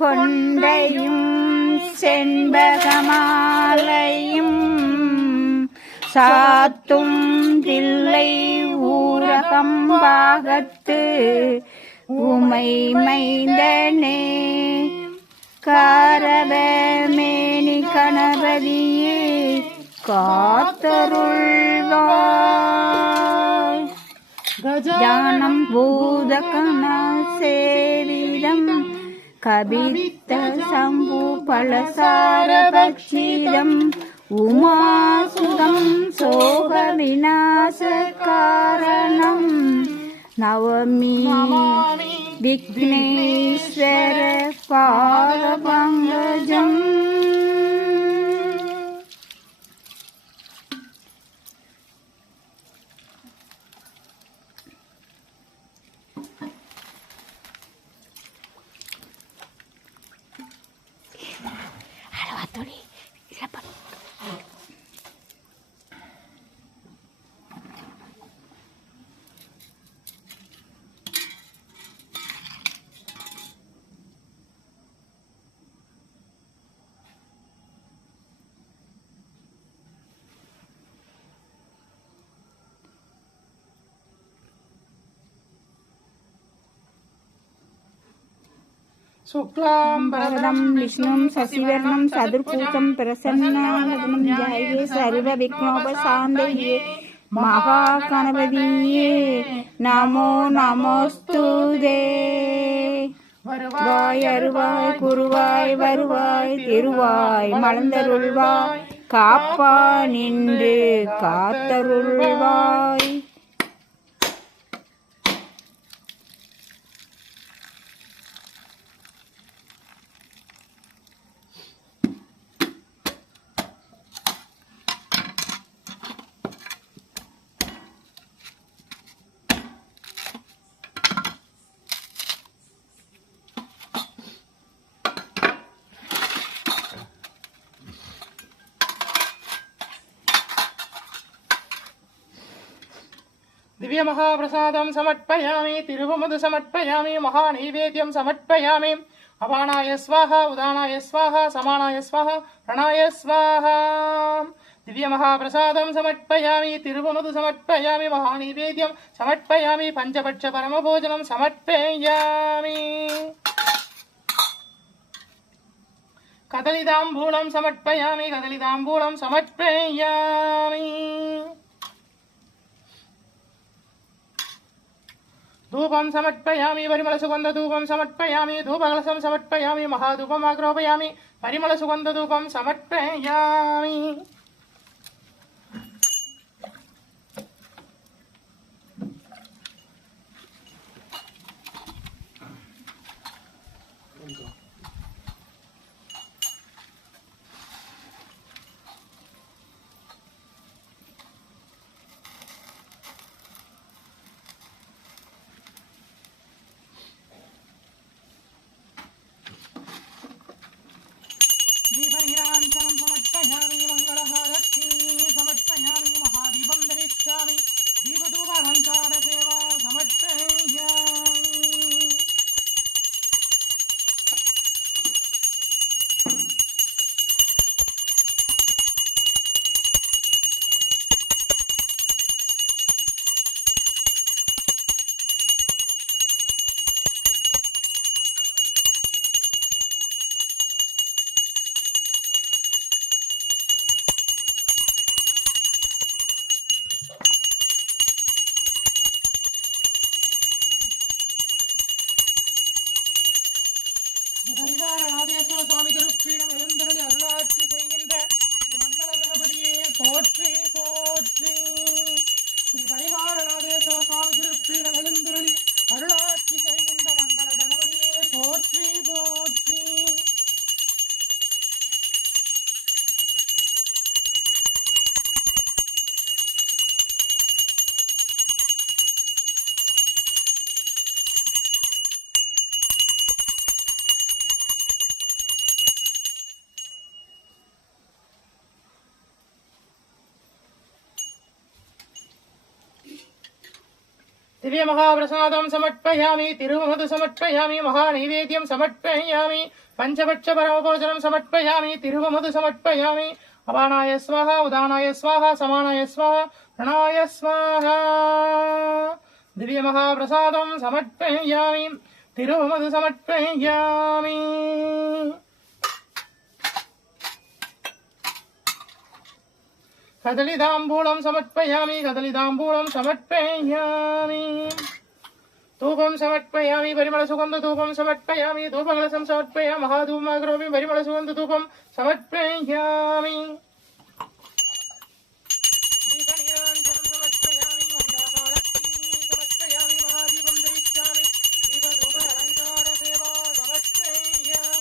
கொண்டையும் செண்பகமாலையும் சாத்தும் தில்லை ஊரகம்பாகத்து உமை மைந்தனே காரவமேனி கணபதியே காத்தருள்வாய். கஜானம் பூதகண சேவிதம் கபித்த சம்பு பலசார பக்ஷிதம் உமாசுதம் சோக விநாச காரணம் நவமி விக்னேஸ்வர பாதபங்கஜம். शुक्लांबरधरं विष्णुं शशिवर्णं चतुर्भुजं प्रसन्नवदनं ध्याये सर्वविघ्नोपशान्तये महागणपतिये नमो नमोस्तुते. வருவாய் அருவாய் குருவாய் வருவாய் திருவாய் மலர்ந்தருள்வாய் காப்பா நின்று காத்தருள்வாய். दिव्य महाप्रसादं समर्पयामि तिरुवमुद समर्पयामि महानैवेद्यं समर्पयामि अपानाय स्वाहा उदानाय स्वाहा समानाय स्वाहा प्रणाय स्वाहा. दिव्य महाप्रसादं समर्पयामि तिरुवमुद समर्पयामि महानैवेद्यं समर्पयामि पंचपक्ष परमभोजनं समर्पयामि कदलीताम्बूलं समर्पयामि कदलीताम्बूलं समर्पयामि. धूपं समर्पयामि परिमलसुगन्धधूपं समर्पयामि धूपकलशं समर्पयामि महाधूपम् आग्रोपयामि परिमलसुगन्धधूपं समर्पयामि. दीपनिराञ्जनं समर्पयामि मङ्गलहारति समर्पयामि महादीपं दरिष्यामि दीपधूपालङ्कारसेवा समर्पयामि. ஹரிகாரநாதேஸ்வர சுவாமி திருப்பீடம் எழுந்தருளி அருளாட்சி செய்கின்ற மங்கள கணபதியே போற்றி போற்றி. ஸ்ரீ ஹரிகாரநாதேஸ்வர சுவாமி திருப்பீடம் எழுந்தருளி அருளாட்சி செய்கின்ற மங்கள கணபதியே போற்றி போற்றி. दिव्य महाप्रसादं समर्पयामि तिरुमधु समर्पयामि महानैवेद्यं समर्पयामि पंचभक्ष परमभोजनं समर्पयामि तिरुमधु समर्पयामि अपानाय स्वाहा उदानाय स्वाहा समानाय स्वाहा प्रणाय स्वाहा दिव्य महाप्रसादं समर्पयामि तिरुमधु समर्पयामि कदलीताम्बूलं समर्पयामि कदलीताम्बूलं समर्पयामि धूपं समर्पयामि परिमलसुगन्धधूपं समर्पयामि धूपकलशं समर्पयामि महाधूमाग्रोमि परिमलसुगन्धधूपं समर्पयामि दीपनिराञ्जनं समर्पयामि मन्दारहारतिं समर्पयामि महादीपं दरिष्यामि दीपधूप अलङ्कारसेवा समर्पयामि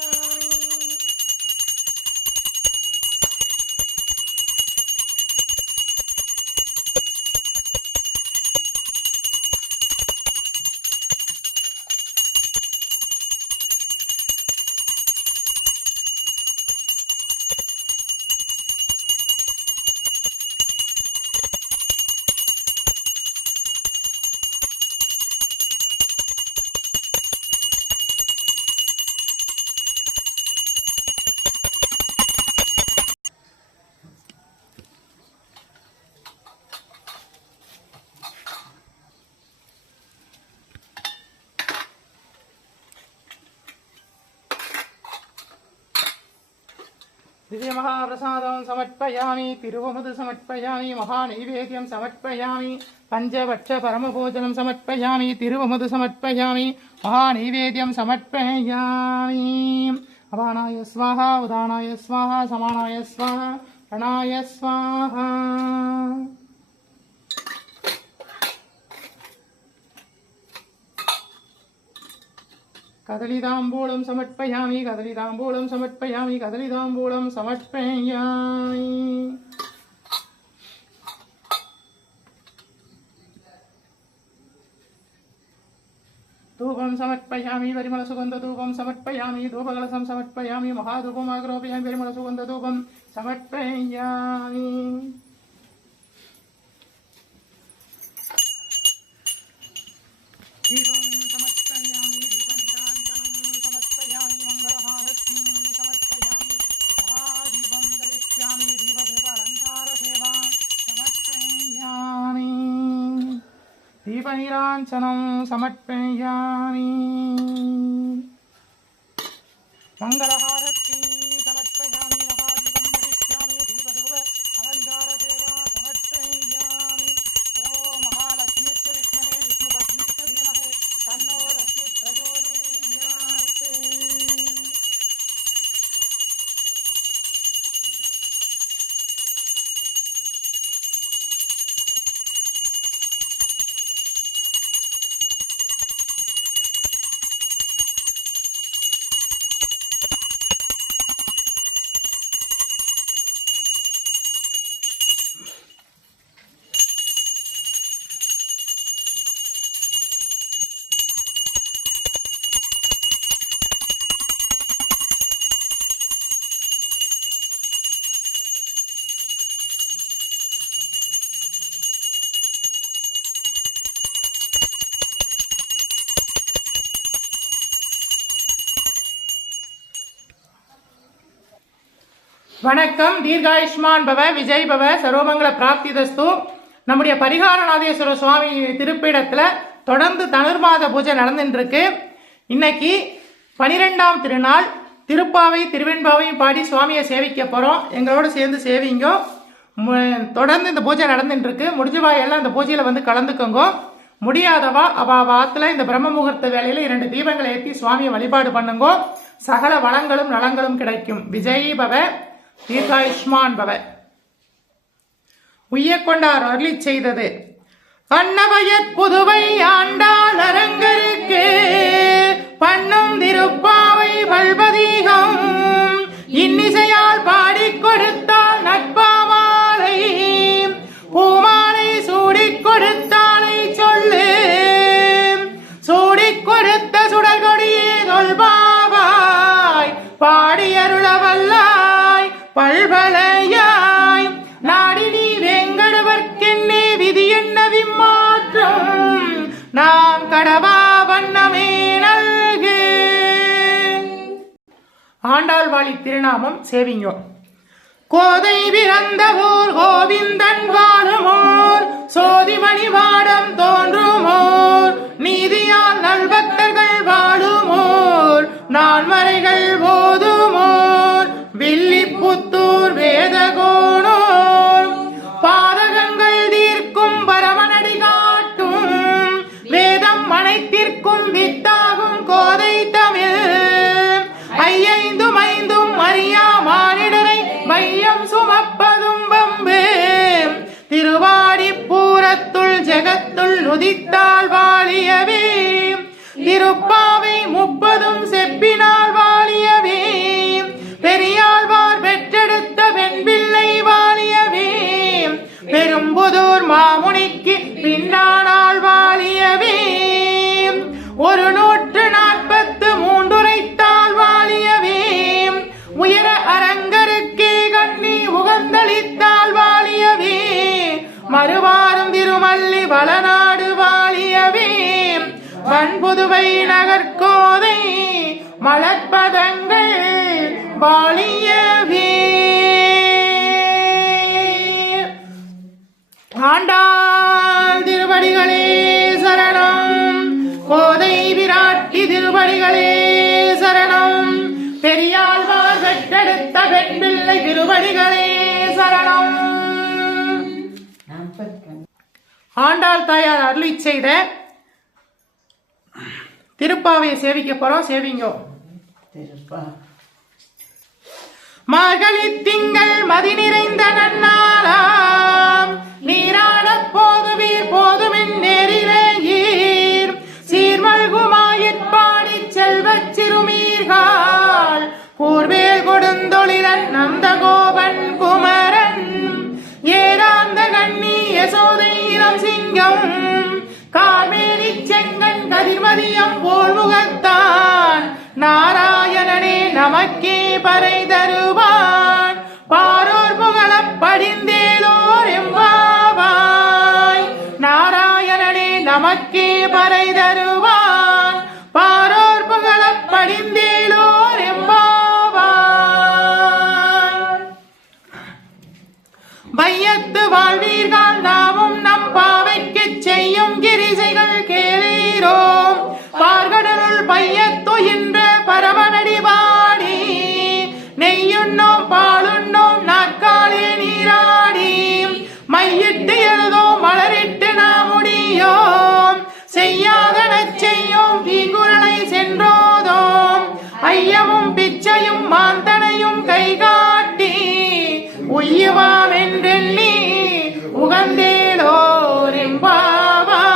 दिव्य महाप्रसादं समर्पयामि तिरुवमुदु समर्पयामि महानैवेद्यं समर्पयामि पंचभक्ष परमभोजनं समर्पयामि तिरुवमुदु समर्पयामि महानैवेद्यं समर्पयामि अपानाय स्वाहा उदानाय स्वाहा समानाय स्वाहा प्रणाय स्वाहा कदलीताम्बूलं समर्पयामि कदलीताम्बूलं समर्पयामि कदलीताम्बूलं समर्पयामि धूपं समर्पयामि परिमलसुगन्धधूपं समर्पयामि धूपकलशं समर्पयामि महाधूपमाग्रोपयामि परिमलसुगन्धधूपं समर्पयामि दीपं समर्पयामि दीपनिराञ्जनं समर्पयामि मङ्गलहारतिं समर्पयामि महादीपं दरिष्यामि दीपधूप अलङ्कारसेवा समर्पयामि दीपनिराञ्जनं समर्पयामि मङ्गलहारतिं समर्पयामि महादीपं दरिष्यामि दीपधूप अलङ्कारसेवा समर्पयामि ॐ महालक्ष्मीश्च विद्महे विष्णुपत्नीश्च धीमहि तन्नो लक्ष्मी प्रचोदयात् வணக்கம். தீர்காயுஷ்மான் பவ விஜய் பவ சர்வமங்கல பிராப்திதஸ்து. நம்முடைய பரிகாரநாதேஸ்வரர் சுவாமி திருப்பீடத்தில் தொடர்ந்து தனுர்மாத பூஜை நடந்துட்டு இருக்கு. இன்னைக்கு 12ஆம் திருநாள் திருப்பாவை திருவெண்பாவையும் பாடி சுவாமியை சேவிக்க போகிறோம். எங்களோட சேர்ந்து சேவிங்க. தொடர்ந்து இந்த பூஜை நடந்துட்டு இருக்கு. முடிஞ்சவாயெல்லாம் இந்த பூஜையில் வந்து கலந்துக்கோங்க. முடியாதவா வாத்துல இந்த பிரம்ம முகூர்த்த வேலையில 2 தீபங்களை ஏற்றி சுவாமியை வழிபாடு பண்ணுங்க. சகல வளங்களும் நலங்களும் கிடைக்கும். விஜய் பவ தீர்காயுஷ்மான் பவ. உய்யக்கொண்டார் அருளி செய்தது அன்னவயற் புதுவை ஆண்டாள் அரங்கருக்கு பண்ணும் திருப்பாவை பல்பதீகம் இன்னிசையால் பாடிக் கொடுத்தாள் நட்பாமாலை பூமாலை சூடிக் கொடுத்தாலை சொல்லு சூடிக் கொடுத்த சுடர்கொடியே தொல்பாவாய் பாடியருளவல்லாய் பல்வலையாய் நாடி நீ வெங்கடவர்க்கென்னே விதி என்ன விம்மாற்றம் வண்ணமே நல்கு. ஆண்டாள்வாழி திருநாமம் சேவிங்கோ. கோதை பிறந்த ஊர் கோவிந்தன் வாழுமோர், சோதிமணி வாடம் தோன்றுமோர், நீதியால் நல்பக்தர்கள் வாழுமோர், நான்மறைகள் போதுமோர், வில்லிபுத்தூர் வேதகோணோர், பாதகங்கள் தீர்க்கும் பரமனடி காட்டும், வேதம் அனைத்திற்கும் வித்தாகும் கோதை தமிழ், ஐயைந்தும் ஐந்தும் அறியா மானிடரை மையம் சுமப்பதும் வம்பு, திருவாடிப்பூரத்துள் ஜெகத்துள் உதித்தால் வாழியவே, திருப்பாவை 30 செப்பினால் வாழியவே, பெரியாழ்வார் பெற்றெடுத்த பெண்பிள்ளை வாழியவே, பெரும்புதூர் மாமுனிக்கு பின்னானால் வாழியவே, 143 உரைத்தால் வாழியவே, உயர அரங்கருக்கே கண்ணி உகந்தளித்தால் வாழியவே, மறுவாரும் திருமல்லி வளநாடு வாழியவே, வன்புதுவை நகர்கோதை மலர்பதங்கள் வாழியவே. ஆண்டாள் திருவடிகளே சரணம், கோதை விராட்டி திருவடிகளே சரணம், பெரியாழ்வார் பெற்றெடுத்த பெண்பிள்ளை திருவடிகளே சரணம். ஆண்டாள் தாயார் அருளி செய்த திருப்பாவையை சேவிக்க போறோம். சேவிங்கோ. மார்கழி திங்கள் மதி நிறைந்த நன்னாளாம், நீராட போதுவீர் போதுமின் நேரிலேயீர், சீர்மல்குமாயிற்பாடி செல்வச் சிறுமீர்கள், கூர்வேல் கொடுந்தொழிலன் நந்தகோபன் குமரன், ஏராந்த கண்ணி யசோதை இளம் சிங்கம், கார்மேனி செங்கன் கதிர்மதியம் போல் முகத்தான், நாராயணனே நமக்கே பறை தருவான், பாரோர் புகழப் படிந்தேலோர் எம்பாவாய், நாராயணனே நமக்கே பறை தருவான், பாரோர் புகழப் படிந்தேலோர் எம்பாவாய். வையத்து வாழ்வீர்கள் நாமும் நம் பாவைக்கு செய்யும் கிரிசைகள் கேளீரோம், பார்கடலுள் பையத்துயின்ற பரமனடி வாடி, நெய்யுண்ணோம் பாலுண்ணோம் நாற்காலே நீராடி, மையிட்டு எழுதோம் மலரிட்டு நாம் முடியோம், செய்யாதனச் செய்யோம் தீங்குரலை சென்றோதோம், ஐயமும் பிச்சையும் மாந்தனையும் கைகாட்டி, உய்யுவாம் என்றெண்ணி உகந்தேலோர் எம்பாவாய்,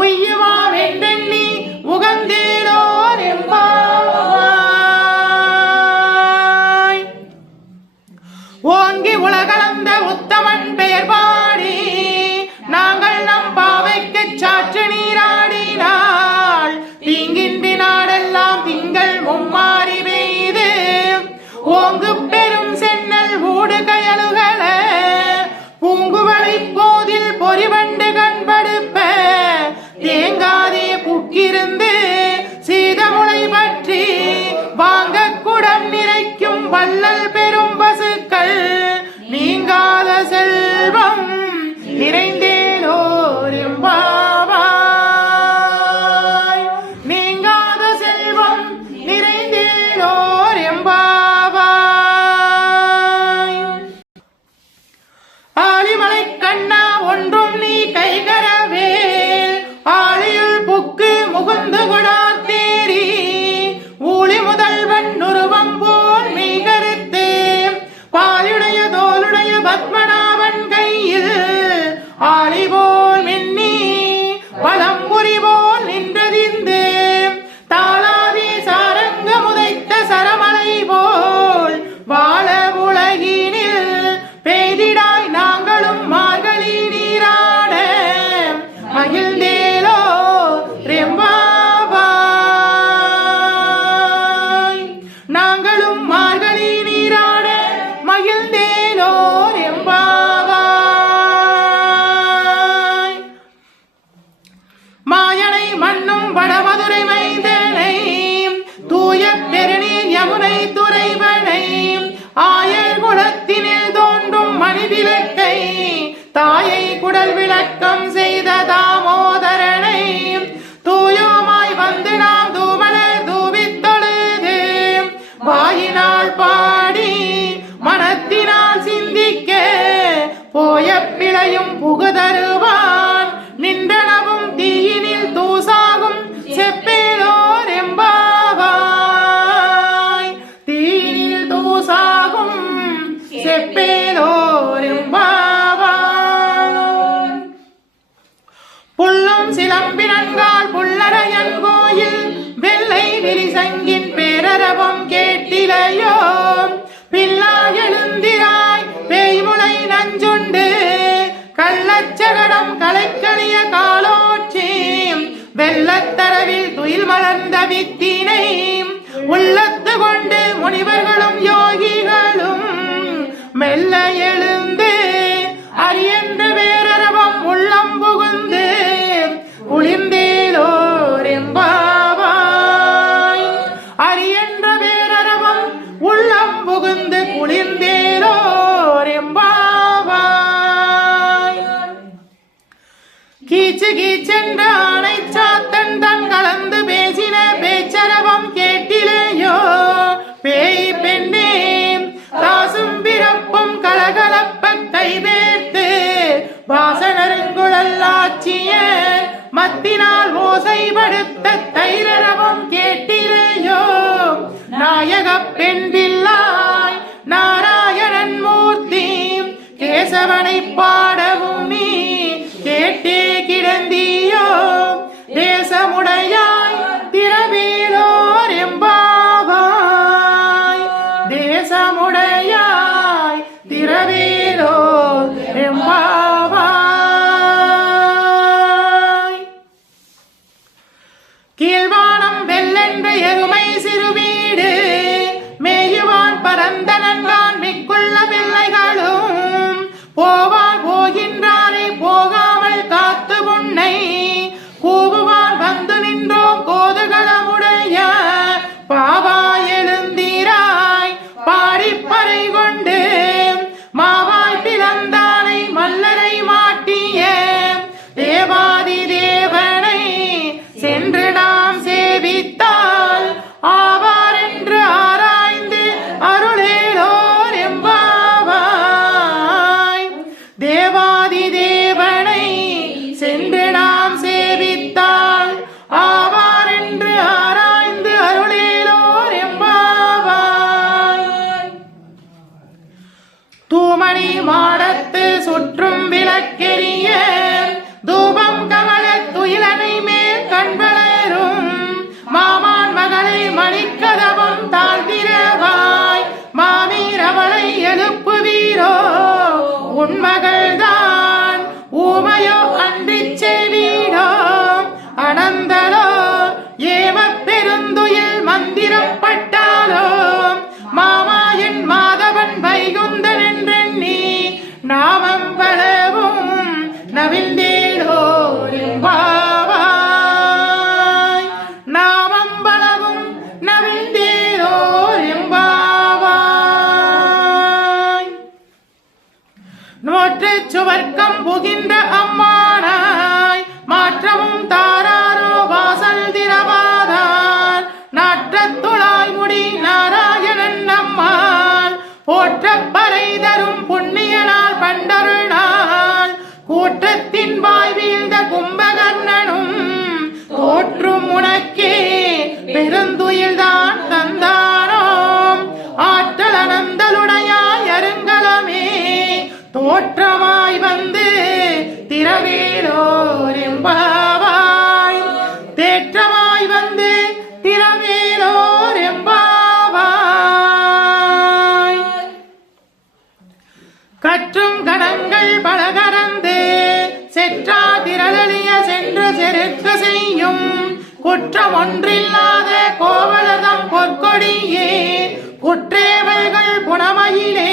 உய்யுவாம் என்றெண்ணி உகந்தேலோர் எம்பாவாய். ஓங்கி உலகளந்த உத்தமன் பெயர் பாடி, நாங்கள் நம் பாவைக்கு சாற்று நீராடினாள், தீங்கின்றி நாடெல்லாம் மண்ணும் வடமதுரை மைந்தனை தூய பெருநீர் யமுனை துறைவனை ஆயர் குலத்தினில் தோன்றும் மணிவிளக்கை தாயை குடல் விளக்கம் செய்த தாமோதரனை தூயோமாய் வந்து நாம் தூமலர் தூவித்தொழுது வாயினால் பாடி மனத்தினால் சிந்திக்க போய பிழையும் புகுதருவான் நின்றனவும் தீயினில் தூசாகும் செப்பேலோர் எம்பாவாய் தீயினில் தூசாகும் செப்பேலோர் எம்பாவாய் புல்லும் சிலம்பினன்கால் புல்லரையன் கோயில் வெள்ளை விரிசங்கின் பேரரவம் கேட்டிலையோ பில்லா எழுந்திராய் பேய்முளை நஞ்சுண்டு கள்ளச்சகடம் கலைக்கணிய காலோற்றி வெள்ளத்தரவில் துயில் மலர்ந்த வித்தினை உள்ளத்து கொண்டு முனிவர்களும் யோகிகளும் மெல்ல எழுந்து அரியன்று வேரரவம் உள்ளம் புகுந்து குளிர்ந்தேலோர் எம்பாவாய் அரியன்ற வேரரவம் உள்ளம் புகுந்து குளிர்ந்தேலோர் எம்பாவாய் கீச்சு கீச்சென்ற ஆணை சாத்தன் தன் கலந்து பேசின பேச்சரவம் கேட்டிலேயோ பேய் பெண்ணே தாசும் பிறப்பும் கலகலப்ப கைவேர்த்து வாசனருங்குழல்லாட்சிய மத்தினால் ஓசைப்படுத்த தைரரவம் கேட்டிலேயோ நாயக பெண் பிள்ளாய் நாராயணன் மூர்த்தி கேசவனை பாடவும் நீ கேட்டே கிடந்தியோ தேசமுடையாய் திரவீரோர் எம்பாவாய் தேசமுடையாய் திரவீரோர் எம்பாவாய் கீழ்வானம் வெள்ளென்ற எருமை சிறுவீடு மேயுவான் பரந்தனன்கான் மிக்குள்ள பிள்ளைகளும் போவான் போகின்றாரை போகாமல் காத்து உன்னை கூவுவான் வந்து நின்றோம் கோதுகளமுடைய பாவா எழுந்தீராய் பாடிப்பறை கொண்டு மாவாய் பிளந்தானை மல்லரை மாட்டிய தேவாதி தேவனை சென்று நாம் சேவித்தால் ஆவார் என்று ஆராய்ந்து அருளேலோர் எம்பாவாய் தேவாதி தேவனை சென்று நாம் சேவித்தால் ஆவார் என்று ஆராய்ந்து அருளேலோர் எம்பாவாய் தூமணி மாடத்து சுற்றும் விளக்கெரிய தூபம் கமல துயிலனை மேல் கண்வளரும் மாமான் மகளை மணிக்கதவம் தாழ்ந்திரவாய் மாமீரவளை எழுப்புவீரோ உன் மகள்தான் ஊமையோ அன்றிச் செவீடோ அனந்தலோ ஏம பெருந்துயில் மந்திரப்பட்டாலோ மாமாயன் மாதவன் வைகுந்தன் என்றெண்ணி நாமம் பலவும் நவிழ்ந்தேலோர் எம்பாவாய் நாமம் பலவும் நவிழ்ந்தேலோர் எம்பாவாய் நோற்று சுவர்க்கம் புகின்ற அம்மானாய் மாற்றமும் தாராரோ வாசல் திரவாதார் நாற்றத்துளாய் முடி நாராயணன் நம்மால் போற்றப்பறை தரும் புண்ணியனால் பண்டருள் நாள் கூற்றத்தின் வாய் வீழ்ந்த கும்பகர்ணனும் தோற்றும் உனக்கே பெருந்துயில்தான் தந்தானோ ஆற்றல் அனந்தலுடையாய் அருங்கலமே தோற்றமாய் வந்து திரவேலோர் எம்பாவாய் தேற்றமாய் வந்து திரவேலோர் எம்பாவாய் கற்றும் கணங்கள் பலகரந்து செற்றா திரளிய சென்று செருக்க செய்யும் குற்றம் ஒன்றில்லாத கோவலதம் பொற்கொடியே குற்றேவல்கள் புனமையிலே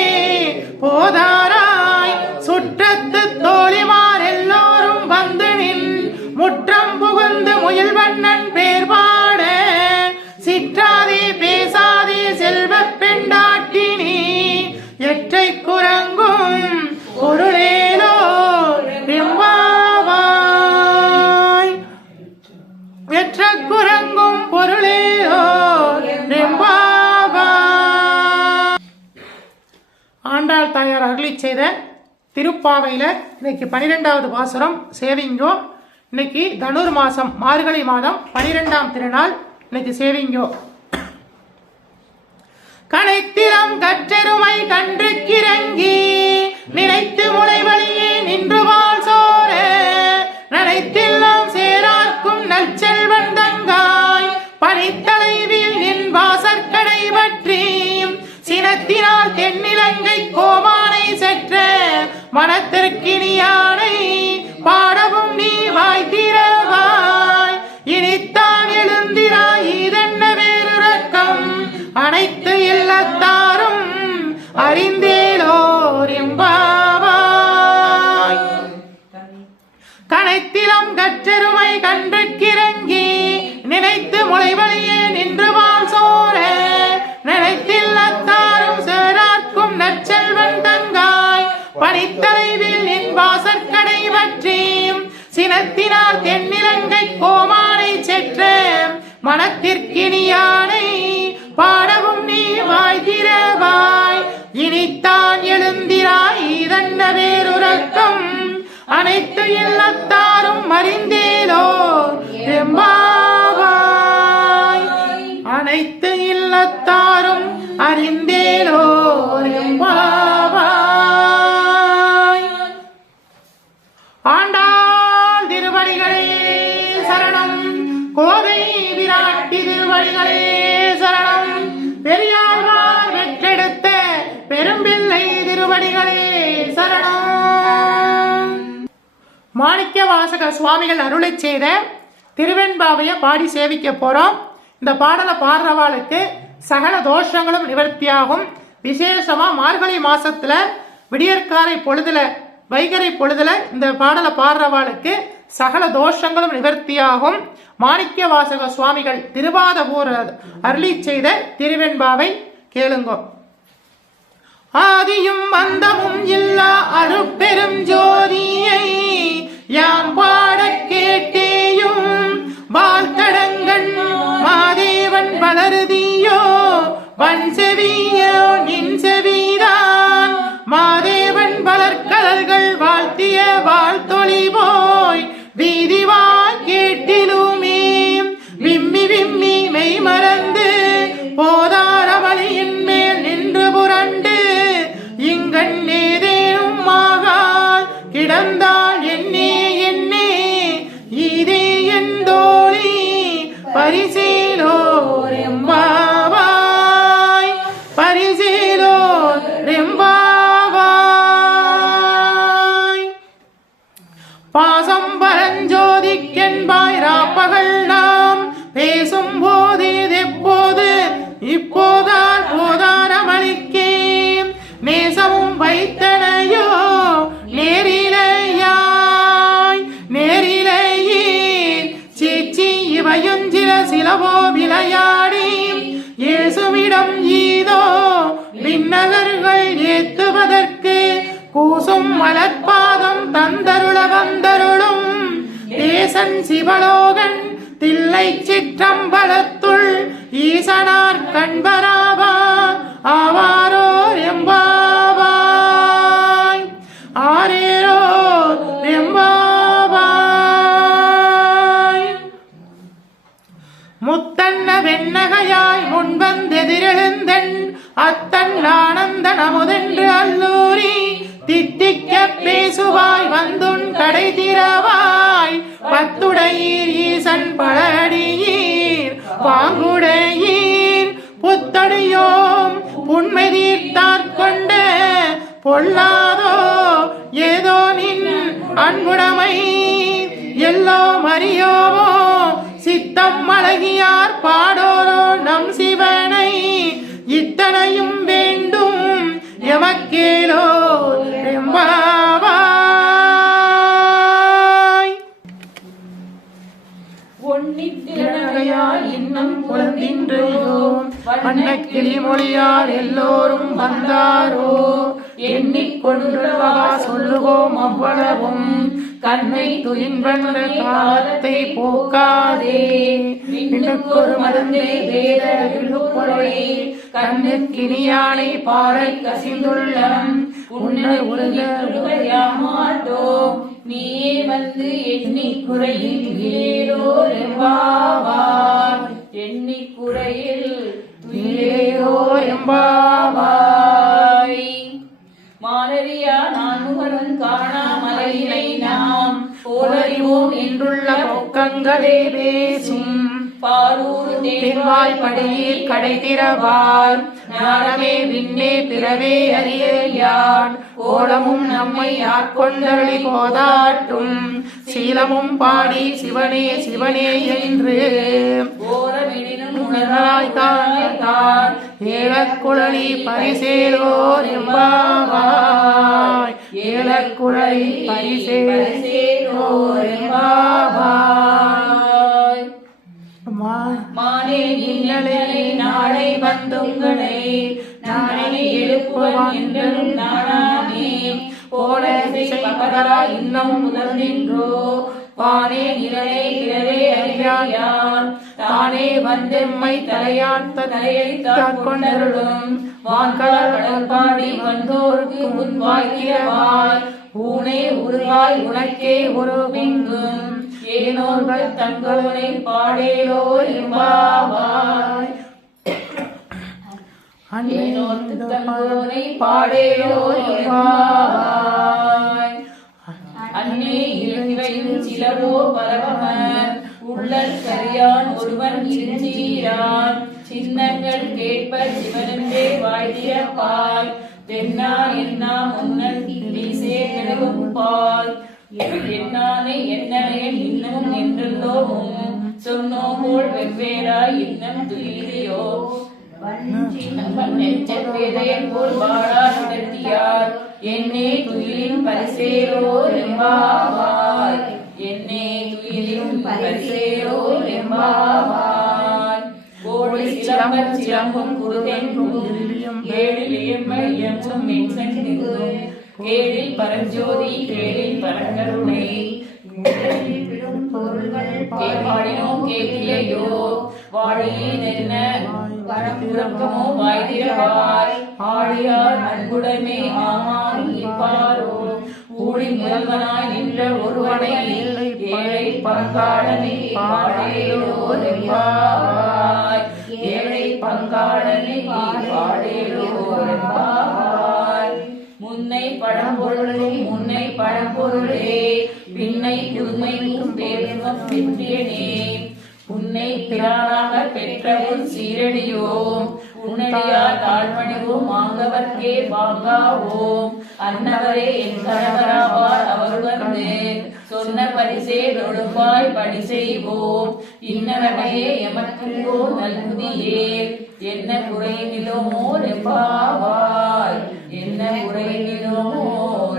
போதாராய் சுற்றத்து தோழிமார் எல்லோரும் வந்து நின் முற்றம் புகுந்து முயல் வெற்ற குரங்கும் பொருளேயோ ஆண்டாள் தாயார் அருளி செய்த திருப்பாவையில இன்னைக்கு 12வது பாசுரம் சேவிங்கோ. இன்னைக்கு தனுர் மாசம் மார்கழி மாதம் 12ஆம் திருநாள். இன்னைக்கு சேவிங்கோ. கனைத்திரம் கற்றெருமை கன்றுக்கிறங்கி நினைத்து முளைவழியே நின்று வாழ் சோர நினைத்தெல்லாம் சேராக்கும் நற்செல்வன் தங்காய் பனித்தலைவில் நின் வாசற்கடை பற்றி சினத்தினால் தென்னிலங்கை கோமானை செற்ற மனத்திற்கினியானை பாடவும் நீ வாய்த்திரவாய் இனித்தான் எழுந்திராய் இதென்ன வேறுரக்கம் அனைத்து இல்லத்தாரும் அறிந்தேலோர் எம்பாவாய். கனைத்திலம் கற்றெருமை கன்றுக்கிறங்கி நினைத்து முளைவழியே நின்று வாழ் சோர நினைத்தில்லத்தாரும் சேராக்கும் நற்செல்வன் தங்காய் பனித்தலைவில் நின் வாசற்கடை பற்றி சினத்தினால் தென்னிலங்கை கோமானை செற்ற மனத்திற்கினியானை பாடவும் நீ வாய்திரவாய் இனித்தான் எழுந்திராய் இதென்ன வேறுரக்கம் அனைத்து இல்லத்தாரும் அறிந்தேலோ எம்பாவாய். அனைத்து இல்லத்தாரும் அறிந்தேலோ எம்பாவாய். ஆண்டாள் திருவடிகளே சரணம். கோதை விராட்டி திருவடிகளே சரணம். பெரியாழ்வார் வெற்றெடுத்த பெரும்பிள்ளை திருவடிகளே சரணம். மாணிக்க வாசக சுவாமிகள் அருளை செய்த திருவெண்பாவைய பாடி சேவிக்க போறோம். இந்த பாடலை பாடுறவாளுக்கு சகல தோஷங்களும் நிவர்த்தியாகும். விசேஷமா மார்கழி மாசத்துல விடியற்காலை பொழுதுல வைகரை பொழுதுல இந்த பாடலை பாடுறவாளுக்கு சகல தோஷங்களும் நிவர்த்தியாகும். மாணிக்க வாசக சுவாமிகள் திருவாதபூர் அருளி செய்த திருவெண்பாவை கேளுங்கோ. ஆதியும் அந்தமும் இல்லா அருட்பெரும் ஜோதியை யாம் பாட கேட்டேயும் வாழ்த்தடங்கண் மாதேவன் வளருதியோ வன் செவியோ நின் செவிதான் மாதேவன் வளர்கடல்கள் வாழ்த்திய வாழ்த்தொழி போய் வீதிவாய் கேட்டிலுமே விம்மி விம்மி மெய் மறந்து போதாரவழியின் மேல் நின்று புரண்டு இங்கண் ஏதேனும் ஆகால் கிடந்தால் என்னே என்னே இதே என் தோழி பரிசீலோர் எம்பாவாய் பரிசீலோர் எம்பாவாய். பாசம் பரஞ்சோதிக்கென்பாய் ராப்பகல் நாம் பேசும் போது எப்போது இப்போதால் போதாரமளிக்கே நேசமும் வைத்தனையோ நேரிலையாய் நேரிலையீர் சீச்சி இவையுஞ்சில சிலவோ விளையாடி இயேசுவிடம் ஈதோ விண்ணகர்கள் ஏத்துவதற்கு கூசும் மலர்பாதம் தந்தருள வந்தருளும் தேசன் சிவலோகன் தில்லை சிற்றம்பலத்துள் ஈசனார் கண்பராவா ஆவாரோர் எம்பாவாய் ஆரேரோர் எம்பாவாய். முத்தன்ன வெண்ணகையாய் முன்வந்தெதிரெழுந்தன் அத்தன் ஆனந்த நமுதென்று அல்லூரி தித்திக்க பேசுவாய் வந்துன் கடை திறவாய் பத்துடையீர் ஈசன் பழடியீர் பாங்குடையீர் புத்தடியோம் உண்மை தீர்த்தாற்கொண்ட பொல்லாதோ ஏதோ நின் அன்புடைமை எல்லோ மறியோமோ சித்தம் அழகியார் பாடோரோ நம் சிவனை இத்தனையும் வேண்டும் எமக்கேலோ எம்பாவாய். இன்னும் குழந்தின்றையோ வண்ணக்கிளி மொழியார் எல்லோரும் வந்தாரோ எண்ணிக்கொண்டு சொல்லுவோம் அவ்வளவும் கண்ணை துயின்ற காலத்தை போக்காதே விண்ணுக்கொரு மருந்தே வேத விழுப்புரை கண்ணுக்கினியானை பாறை கசிந்துள்ளம் உன்னர் உருகையாமாட்டோம் நீயே வந்து எண்ணி குறையில் துயிலேரோர் எம்பாவாய் எண்ணி குறையில் துயிலேரோர் எம்பாவாய் மாலரியா நான் முகனும் காணாமலையினை நாம் போலறிவோம் என்றுள்ள பொக்கங்களே பேசும் பாரூர் தேவாய் படியில் கடை திறவார் ஞானமே விண்ணே பிறவே அறியான் கோலமும் நம்மை ஆட்கொண்டளி போதாட்டும் சீலமும் பாடி சிவனே சிவனே என்று உணராய் காணத்தான் ஏலக்குழலி பரிசேலோர் எம்பாவாய் ஏலக்குழலி பரிசேலோர் எம்பாவாய் மானே நின்னலை நாளை வந்துங்களை நானே எழுப்புவன் என்றும் நானாமே போல பகரா இன்னும் முதல் நின்றோ பானே நிழலே பிறரே அறியான் தானே வந்தெம்மை தலையான் தலையை கொண்டருளும் வான்கடல் பாடி வந்தோருக்கு முன் வாய்க்கிறவாய் ஊனே உருவாய் உனக்கே ஒரு பிங்கும் ஏனோர்கள் தங்களை பாடேலோ எம்பாவாய் ஏனோர்க்கு தங்களை பாடேலோ எம்பாவாய் அன்னே இறைவையும் சிலவோ பரவமர் உள்ளல் கரியான் ஒருவன் இருந்தீரான் சின்னங்கள் கேட்ப சிவனென்றே வாழ்த்தியப்பாய் தென்னா என்னா முன்னல் வீசே நிலவும் பால் என்னானே என்னையன் இன்னும் என்றுள்ளோமும் சொன்னோமோள் வெவ்வேறாய் இன்னும் துயிலையோ நெஞ்சப்பேதையன் போல் வாழா நடத்தியார் என்னே துயிலின் பரிசேரோ எம்பாவாய் என்னே துயிலின் பரிசேரோ எம்பாவாய் கோடி சிலம்பர் சிலம்பும் குருவென்றும் ஏழில் எம்மையும் மென்செங்கும் கேளில் பரஞ்சோதி கேளில் பரங்கருணை பாடினோம் கேட்டிலையோ வாழியே நெருன வரப்புறக்கமோ வாய்திரவாய் ஆடியார் அன்புடைமை ஆமான் இருப்பாரோ ஊழி முதல்வனாய் நின்ற ஒருவனை ஏழை பங்காளனை பாடேலோ எம்பாவாய் ஏழை பங்காளனை பாடேலோ எம்பாவாய் முன்னை பழம்பொருளே முன்னை பழம்பொருளே பின்னை புதுமைக்கும் பேரும் பெற்றேனே உன்னை பிரானாக பெற்ற உன் சீரடியோம் உன்னடியார் தாழ்மணிவோம் மாங்கவர்க்கே வாங்காவோம் அன்னவரே என் கணவராவார் அவர் வந்து சொன்ன பரிசே தொடுப்பாய் படி செய்வோம் இன்னவனையே எமக்குங்கோ நல்குதியே என்ன குறைநிலோமோ ரெப்பாவாய் என்ன குறைநிலோமோ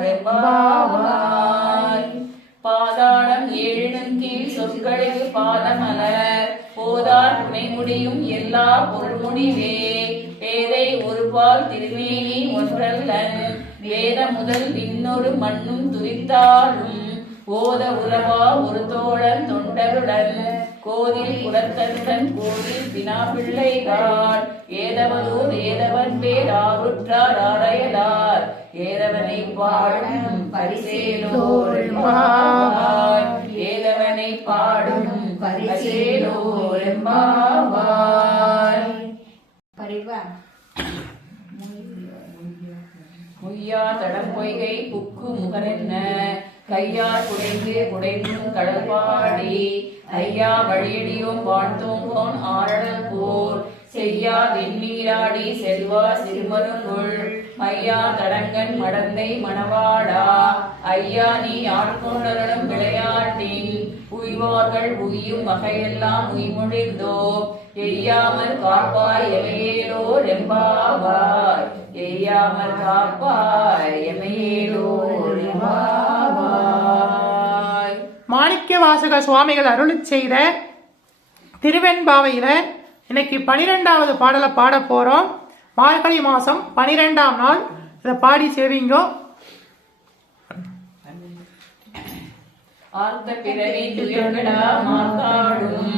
ரெப்பாவாய் பாதாளம் ஏழினும் கீழ் சொற்களுக்கு பாதமலர் போதார் துணை முடியும் எல்லா பொருள் முடிவே பேதை ஒருபால் திருமேனி ஒன்றல்லன் வேத முதல் விண்ணொரு மண்ணும் துரித்தாலும் ஓத உறவா ஒரு தோழன் தொண்டருடன் கோதில் குலத்தன் கோதில் வினா பிள்ளைகாள் ஏதவதூர் ஏதவன் பேர் ஆருற்றார் ஆரையலார் ஏதவனை பாடும் பரிசேலோர் எம்பாவாய் ஏதவனை பாடும் பரிசேலோர் எம்பாவாய் முய்யா தடம் பொய்கை புக்கு முகரென்ன கையார் குடைந்தும் கடல்பாடி ஐயா வழியடியும் வாழ்த்தோங்கோன் ஆரடல் போர் செய்யா வெண்ணீராடி செல்வா சிறுமருங்குள் மையா தடங்கன் மடந்தை மணவாடா ஐயா நீ ஆட்கொண்டருளும் விளையாட்டின் உய்வார்கள் உய்யும் வகையெல்லாம் உய்மொழிந்தோ எய்யாமற் காப்பாய் எமையேலோ ரெம்பாவாய் எய்யாமற் காப்பாய் எமையேலோ ரெம்பாவாய். மாணிக்க வாசக சுவாமிகள் அருளி செய்த திருவெண்பாவையில இன்னைக்கு 12வது பாடலை பாட போறோம். மார்கழி மாசம் 12ஆம் நாள் இதை பாடி சேவிங்கோ. ஆர்த்த பிறவி துயர்கடா மாத்தாடும்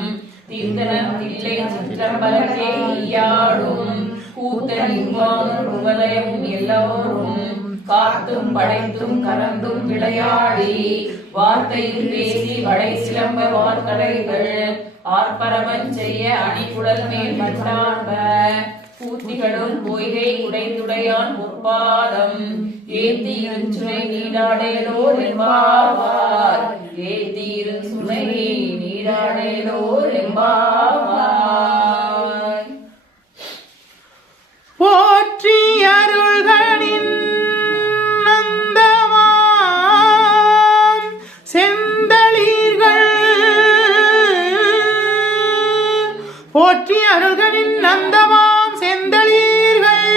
தீர்த்தனம் தில்லை சிற்றம்பலத்தே ஈயாடும் கூத்தனின் உபதயமும் எல்லோரும் காத்தும் படைத்தும் கறந்தும் விளையாடி வார்த்தையில் பேசி வடை சிலம்ப வார்கடைகள் ஆர்ப்பரவன் செய்ய அணிகுடல் மேல் மட்டாண்ட பூத்திகளும் பொய்கை உடைந்துடையான் பொற்பாதம் ஏத்தி இருஞ்சுனை நீடாடேலோர் எம்பாவார் ஏத்தி இருஞ்சுனை நீடாடேலோர் எம்பாவார். போற்றி அருள்களின் நந்தமாம் செந்தளிர்கள் போற்றி அருள்களின் நந்தமாம் செந்தளிர்கள்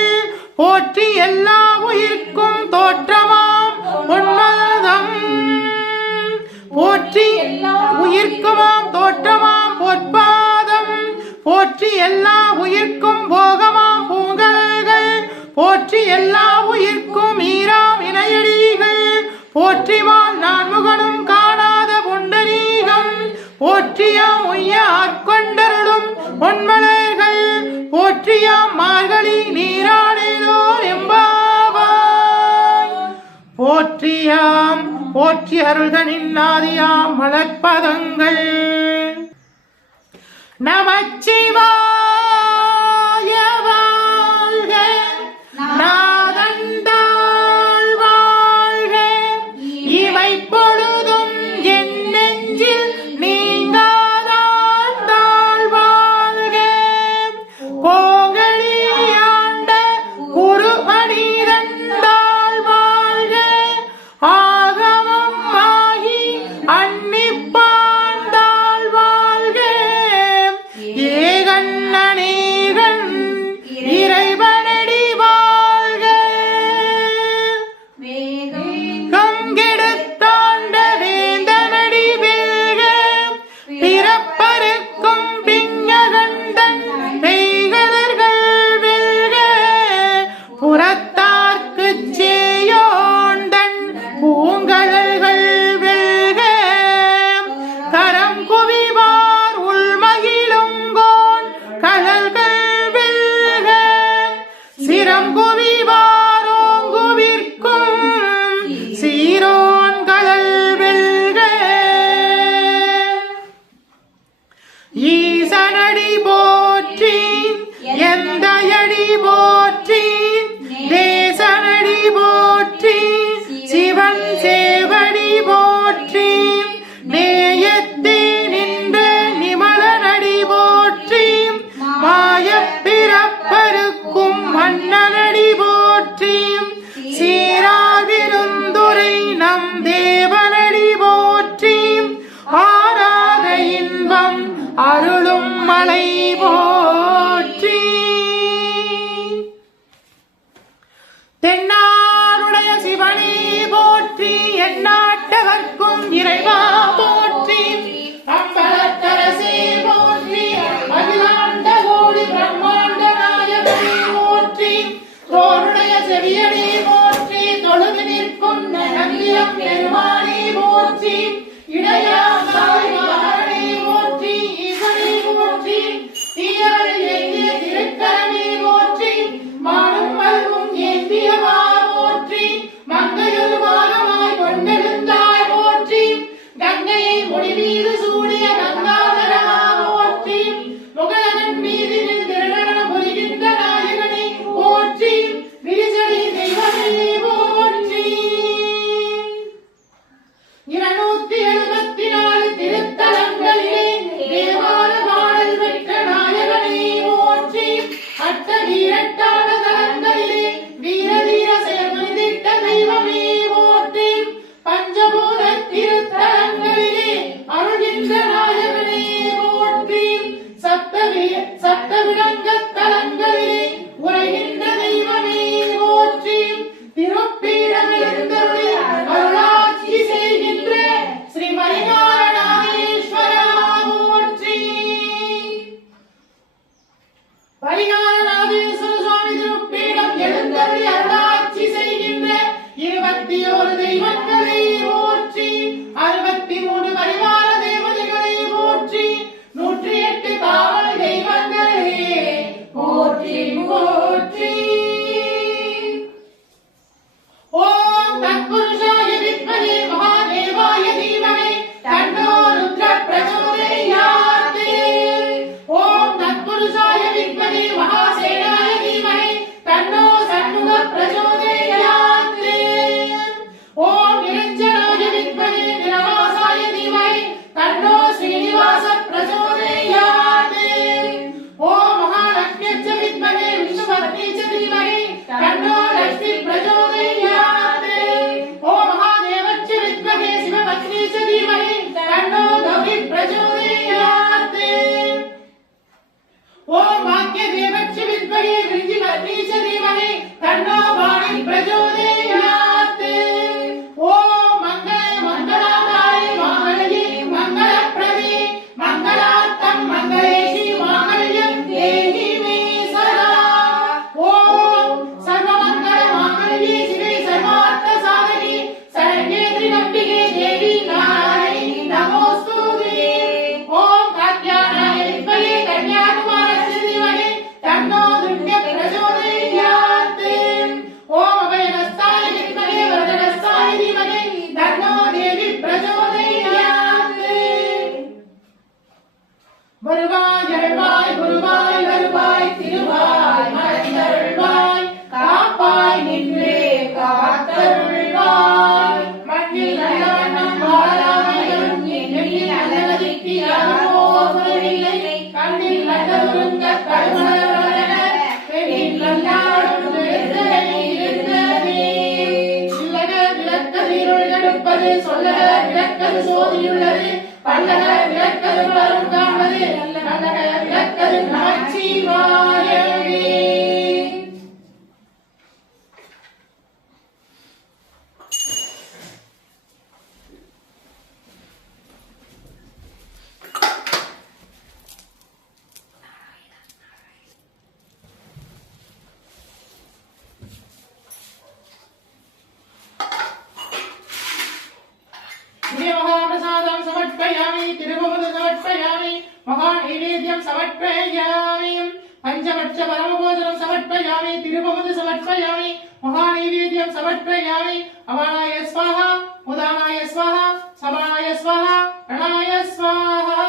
போற்றி எல்லா உயிர்க்கும் தோற்றமாம் பொன்மதம் போற்றி எல்லா உயிர்க்குமாம் தோற்றமாம் பொற்பாதம் போற்றி எல்லா உயிர்க்கும் போகமாம் பூங்கல்கள் போற்றி எல்லா உயிர்க்கும் ஈராம் இணையடிகள் போற்றிவான் நான்முகனும் காணாத புண்டரீகம் போற்றியாம் உய்ய ஆட்கொண்டருளும் பொன்மலர்கள் போற்றியாம் மார்கழி நீராடினோர் எம்பாவாய். போற்றியாம் போற்றி அருள்களின் நாதியாம் மலர்ப்பதங்கள். நமச்சிவாய வாழ்க நாதந்தாள் வாழ்க இவை பொழுதும் என் நெஞ்சில் நீங்காதாள் வாழ்க கோகலி ஆண்ட குருமணிதந்தாள் வாழ்க ஆகமம் ஆகி அன்னிப்பாண்டாள் வாழ்க ஏகன் அநேகன் இறைவனடி வாழ்க கங்கெடுத்தாண்ட வேந்தனடி வெல்க பிறப்பருக்கும் பிஞகந்தன் பெய்களர்கள் வெல்க புறத்தார்க்குச் சேயோண்டன் பூங்கழல்கள் வெல்க கரம் குவிவார் உள்மகிழுங்கோன் கழல்கள் வெல்க சிரம் குவிவார் ஓங்குவிற்கும் சீரோன் கழல் வெல்க ஈசனடி போற்றி எந்தையடி போற்றி தேசனடி போற்றி சிவன் சேவடி போற்றி நேயத்தே நின்ற நிமலனடி போற்றி மாயப்பிறப்பருக்கும் மன்னனடி போற்றி சீராவிருந்துரை நம் தேவனடி போற்றி ஆராத இன்பம் அருளும் மலை போற்றி. தென்னாருடைய சிவனே போற்றி எந்நாட்டவர்க்கும் இறைவா போற்றி அம்பலத்தரசே போற்றி அகிலாண்ட கோடி பிரம்மாண்ட நாயகனே போற்றி தோருடைய செவியனே போற்றி தொழுது நிற்கும் நந்தியம் பெருமானே போற்றி இடையா போற்றி ஈசனே போற்றி வருவாய் எழுவாய் குருவாய் வருவாய் திருவாய் மலர்ந்தருள்வாய் காப்பாய் நின்றே காத்தருள்வாய் மண்ணில் நல்லவண்ணம் வாழாமையும் எண்ணில் நல்லதிக்கு யாரோவரில்லை கண்ணில் நல்லதுங்க கருமலவன பெண்ணில் நல்லாடும் இருந்ததே இல்லக விளக்கதிருள் எடுப்பது சொல்லக விளக்கது சோதியுள்ளது பல்லக விளக்கது வரும் காண்பது நல்லக விளக்கது நமச்சிவாயவே. महाप्रसादं समर्पयामि तिरुवमुदं समर्पयामि महानैवेद्यं समर्पयामि पंचपक्ष परमभोजनं समर्पयामि तिरुवमुदं समर्पयामि महानैवेद्यं समर्पयामि अवानाय स्वाहा उदानाय स्वाहा समानाय स्वाहा प्रणाय स्वाहा.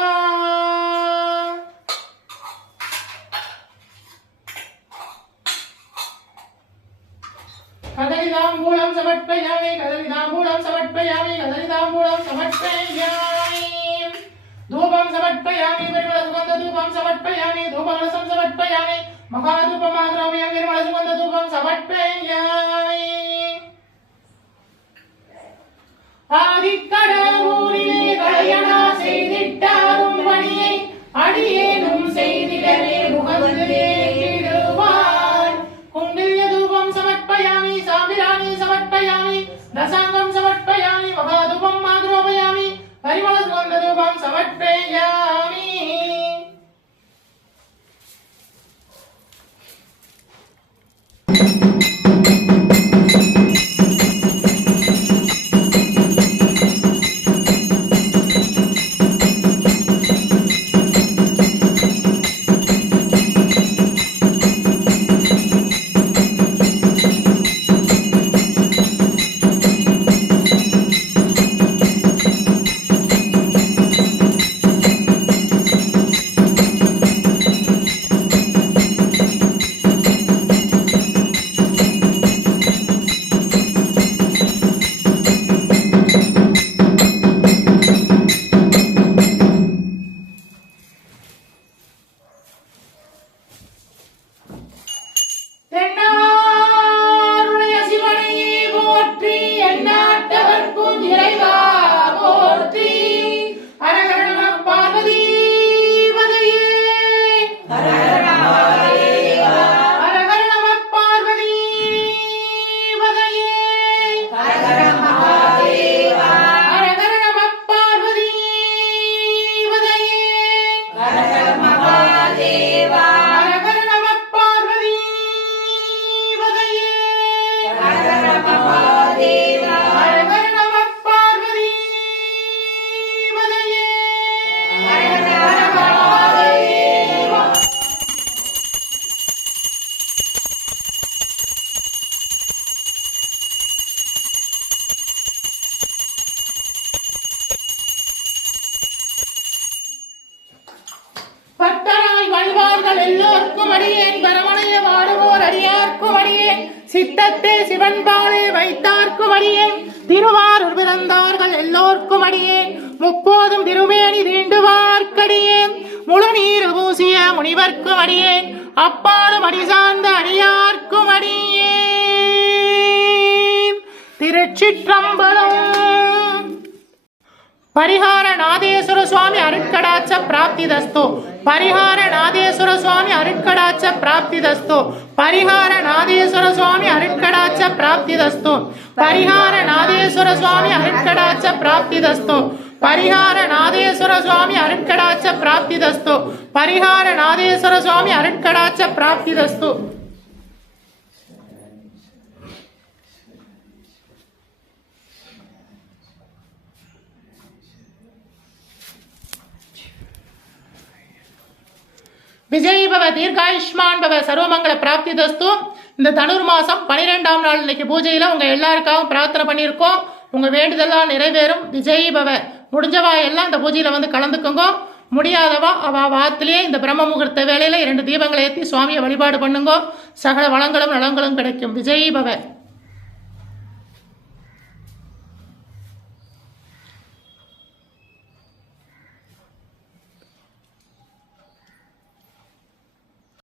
कदलीताम्बूलं समर्पयामि कदलीताम्बूलं समर्पयामि कदलीताम्बूलं समर्पयामि धूपं समर्पयामि निर्मलसुगन्धधूपं समर्पयामि धूपरसं समर्पयामि महाधूपमाग्रह्य निर्मलसुगन्धधूपं समर्पयामि. ஆதிக்கடவுரிலே கலையனா செய்திட்டாரும் பணியை அடியேனும் செய்திடவே முகந்தே कुंडिल्यधूपं समर्पयामि साम्बिराणि समर्पयामि दशांगं समर्पयामि महाधूपं आग्रोपयामि परिमलसुगन्धधूपं समर्पयामि. எல்லோர்க்கும் அடியேன் பரமனைய வாடுவோர் அடியார்க்கும் அடியேன் சித்தத்தே சிவன்பாலே வைத்தார்க்கும் அடியேன் திருவாரூர் பிறந்தார்கள் எல்லோர்க்கும் அடியேன் முப்போதும் திருமேனி தீண்டுவார்க்கடியேன் முழு நீர் பூசிய முனிவர்க்கும் அடியேன் அப்பாலும் அடி சார்ந்த அடியார்க்கும் அடியேன். திருச்சிற்றம்பலம். परिहार नादेश्वर स्वामी अरुट्कडाच प्राप्तिदस्तु परिहार नादेश्वर स्वामी अरुट्कडाच प्राप्तिदस्तु परिहार नादेश्वर स्वामी अरुट्कडाच प्राप्तिदस्तु परिहार नादेश्वर स्वामी अरुट्कडाच प्राप्तिदस्तु परिहार नादेश्वर स्वामी अरुट्कडाच प्राप्तिदस्तु परिहार नादेश्वर स्वामी अरुट्कडाच प्राप्तिदस्तु. விஜய் பவ தீர்காயுஷ்மான் பவ சர்வமங்கள பிராப்தி தஸ்து. இந்த தனுர் மாதம் 12ஆம் நாள் இன்னைக்கு பூஜையில் உங்கள் எல்லாருக்காகவும் பிரார்த்தனை பண்ணியிருக்கோம். உங்கள் வேண்டுதெல்லாம் நிறைவேறும். விஜய் பவ. முடிஞ்சவா எல்லாம் இந்த பூஜையில் வந்து கலந்துக்குங்க. முடியாதவா அவள் வாத்திலேயே இந்த பிரம்ம முகூர்த்த வேளையில் 2 தீபங்களை ஏற்றி சுவாமியை வழிபாடு பண்ணுங்கோ. சகல வளங்களும் நலங்களும் கிடைக்கும். விஜய் பவ.